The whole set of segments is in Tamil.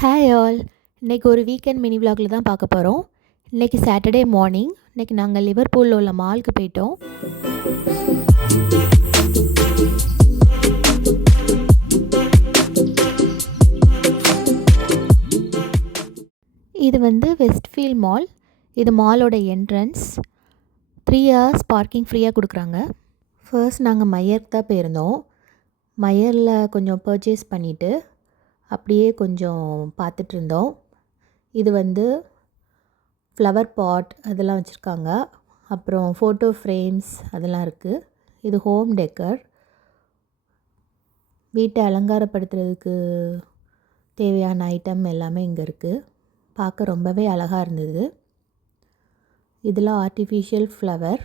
Hi all. இன்றைக்கி ஒரு வீக்கெண்ட் மினி விலாகில் தான் பார்க்க போகிறோம். இன்றைக்கி சாட்டர்டே மார்னிங். இன்றைக்கி நாங்கள் லிவர்பூலில் உள்ள மாலுக்கு போயிட்டோம். இது வந்து வெஸ்ட்ஃபீல்ட் மால். இது மாலோட என்ட்ரன்ஸ். 3 hours பார்க்கிங் ஃப்ரீயாக கொடுக்குறாங்க. ஃபர்ஸ்ட் நாங்கள் மையருக்கு தான் போயிருந்தோம். மையரில் கொஞ்சம் பர்ச்சேஸ் பண்ணிவிட்டு அப்படியே கொஞ்சம் பார்த்துட்டு இருந்தோம். இது வந்து ஃப்ளவர் பாட் அதெல்லாம் வச்சுருக்காங்க. அப்புறம் ஃபோட்டோ ஃப்ரேம்ஸ் அதெல்லாம் இருக்குது. இது ஹோம் டெக்கர், வீட்டை அலங்காரப்படுத்துறதுக்கு தேவையான ஐட்டம் எல்லாமே இங்கே இருக்குது. பார்க்க ரொம்பவே அழகாக இருந்தது. இதெல்லாம் ஆர்டிஃபிஷியல் ஃப்ளவர்.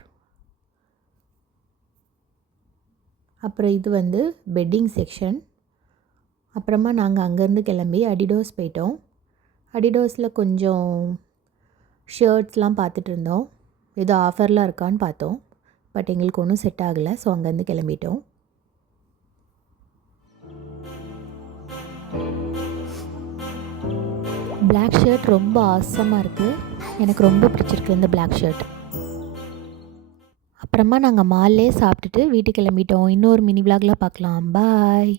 அப்புறம் இது வந்து பெட்டிங் செக்ஷன். அப்புறமா நாங்கள் அங்கேருந்து கிளம்பி அடிடோஸ் போயிட்டோம். அடிடோஸில் கொஞ்சம் ஷர்ட்ஸ்லாம் பார்த்துட்டு இருந்தோம். ஏதோ ஆஃபர்லாம் இருக்கான்னு பார்த்தோம். பட் எங்களுக்கு ஒன்றும் செட் ஆகலை. ஸோ அங்கேருந்து கிளம்பிட்டோம். பிளாக் ஷர்ட் ரொம்ப ஆசமாக இருக்குது. எனக்கு ரொம்ப பிடிச்சிருக்கு இந்த பிளாக் ஷர்ட். அப்புறமா நாங்கள் மால்லே சாப்பிட்டுட்டு வீட்டுக்கு கிளம்பிட்டோம். இன்னொரு மினி விலாகில் பார்க்கலாம். பாய்.